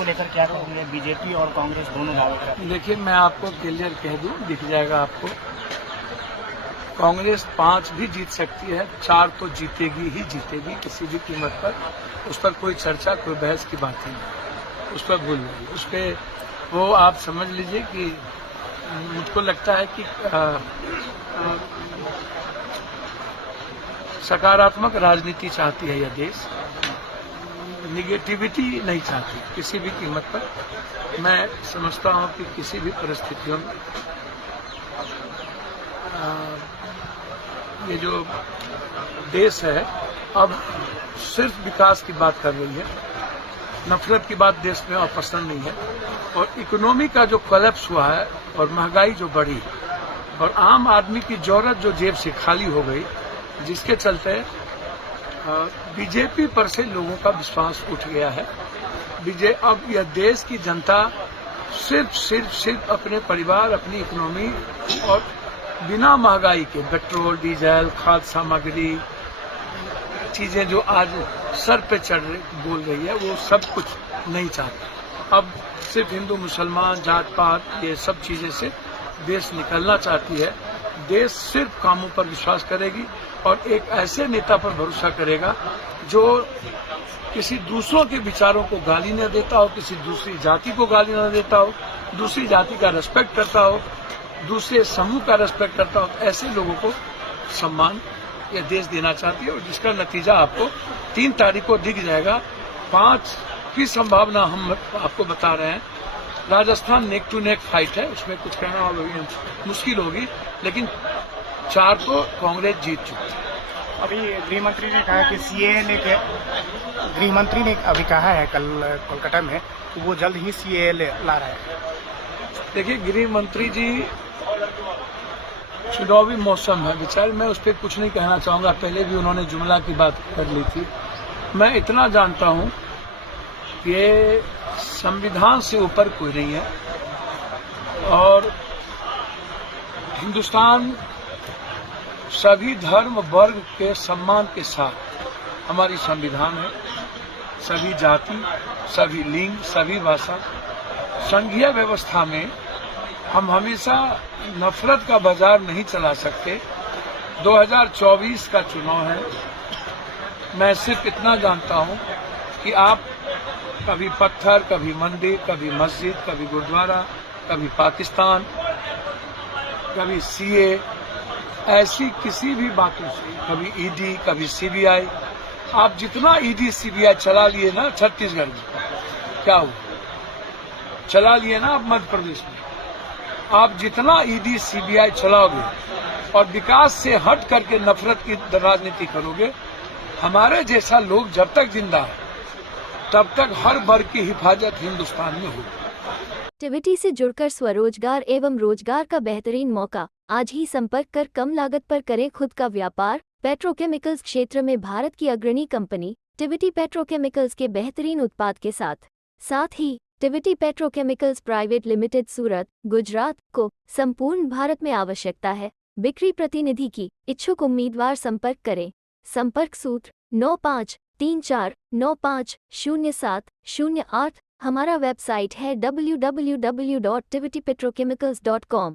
को लेकर क्या कहोगे? बीजेपी और कांग्रेस दोनों दावे कर रहे हैं। देखिए, मैं आपको क्लियर कह दूं, दिख जाएगा आपको। कांग्रेस 5 भी जीत सकती है, 4 तो जीतेगी ही जीतेगी किसी भी कीमत पर। उस पर कोई चर्चा, कोई बहस की बात ही नहीं, उस पर भूल जाइए। उस पर वो आप समझ लीजिए कि मुझको लगता है कि सकारात्मक राजनीति चाहती है यह देश, निगेटिविटी नहीं चाहती किसी भी कीमत पर। मैं समझता हूं कि किसी भी परिस्थितियों में ये जो देश है अब सिर्फ विकास की बात कर रही है, नफरत की बात देश में और पसंद नहीं है। और इकोनॉमी का जो कोलैप्स हुआ है और महंगाई जो बढ़ी और आम आदमी की जरूरत जो जेब से खाली हो गई, जिसके चलते बीजेपी पर से लोगों का विश्वास उठ गया है। अब यह देश की जनता सिर्फ अपने परिवार, अपनी इकोनॉमी और बिना महंगाई के पेट्रोल, डीजल, खाद्य सामग्री, चीजें जो आज सर पे बोल रही है, वो सब कुछ नहीं चाहती। अब सिर्फ हिंदू मुसलमान जात पात ये सब चीजें से देश निकलना चाहती है। देश सिर्फ कामों पर विश्वास करेगी और एक ऐसे नेता पर भरोसा करेगा जो किसी दूसरों के विचारों को गाली न देता हो, किसी दूसरी जाति को गाली न देता हो, दूसरी जाति का रेस्पेक्ट करता हो, दूसरे समूह का रेस्पेक्ट करता हो। ऐसे लोगों को सम्मान यह देश देना चाहती है और जिसका नतीजा आपको 3 तारीख को दिख जाएगा। 5 की संभावना हम आपको बता रहे हैं। Rajasthan neck to neck fight है, उसमें कुछ कहना मुश्किल होगी, लेकिन 4 तो कांग्रेस जीत चुकी है। अभी गृहमंत्री ने कहा कि गृहमंत्री ने अभी कहा है कल कोलकाता में कि वो जल्द ही सीएए ला रहा है। देखिए, गृह मंत्री जी, चुनावी मौसम है बेचारे, मैं उस पर कुछ नहीं कहना चाहूंगा। पहले भी उन्होंने जुमला की बात कर ली थी। मैं इतना जानता हूं कि ये संविधान से ऊपर कोई नहीं है और हिंदुस्तान सभी धर्म वर्ग के सम्मान के साथ हमारी संविधान है। सभी जाति, सभी लिंग, सभी भाषा, संघीय व्यवस्था में हम हमेशा नफरत का बाजार नहीं चला सकते। 2024 का चुनाव है। मैं सिर्फ इतना जानता हूं कि आप कभी पत्थर, कभी मंदिर, कभी मस्जिद, कभी गुरुद्वारा, कभी पाकिस्तान, कभी सीए, ऐसी किसी भी बातों से, कभी ईडी, कभी सीबीआई, आप जितना ईडी सीबीआई चला लिए ना छत्तीसगढ़ में, क्या हुआ? चला लिए ना आप मध्य प्रदेश में। आप जितना ईडी सीबीआई चलाओगे और विकास से हट करके नफरत की राजनीति करोगे, हमारे जैसा लोग जब तक जिंदा है तब तक हर वर्ग की हिफाजत हिंदुस्तान में होगी। टिविटी से जुड़कर स्वरोजगार एवं रोजगार का बेहतरीन मौका। आज ही संपर्क कर कम लागत पर करें खुद का व्यापार। पेट्रोकेमिकल्स क्षेत्र में भारत की अग्रणी कंपनी टिविटी पेट्रोकेमिकल्स के बेहतरीन उत्पाद के साथ ही टिविटी पेट्रोकेमिकल्स प्राइवेट लिमिटेड सूरत, गुजरात को संपूर्ण भारत में आवश्यकता है। बिक्री प्रतिनिधि की इच्छुक उम्मीदवार संपर्क करें। संपर्क सूत्र 9534950708। हमारा वेबसाइट है www.tivitypetrochemicals.com।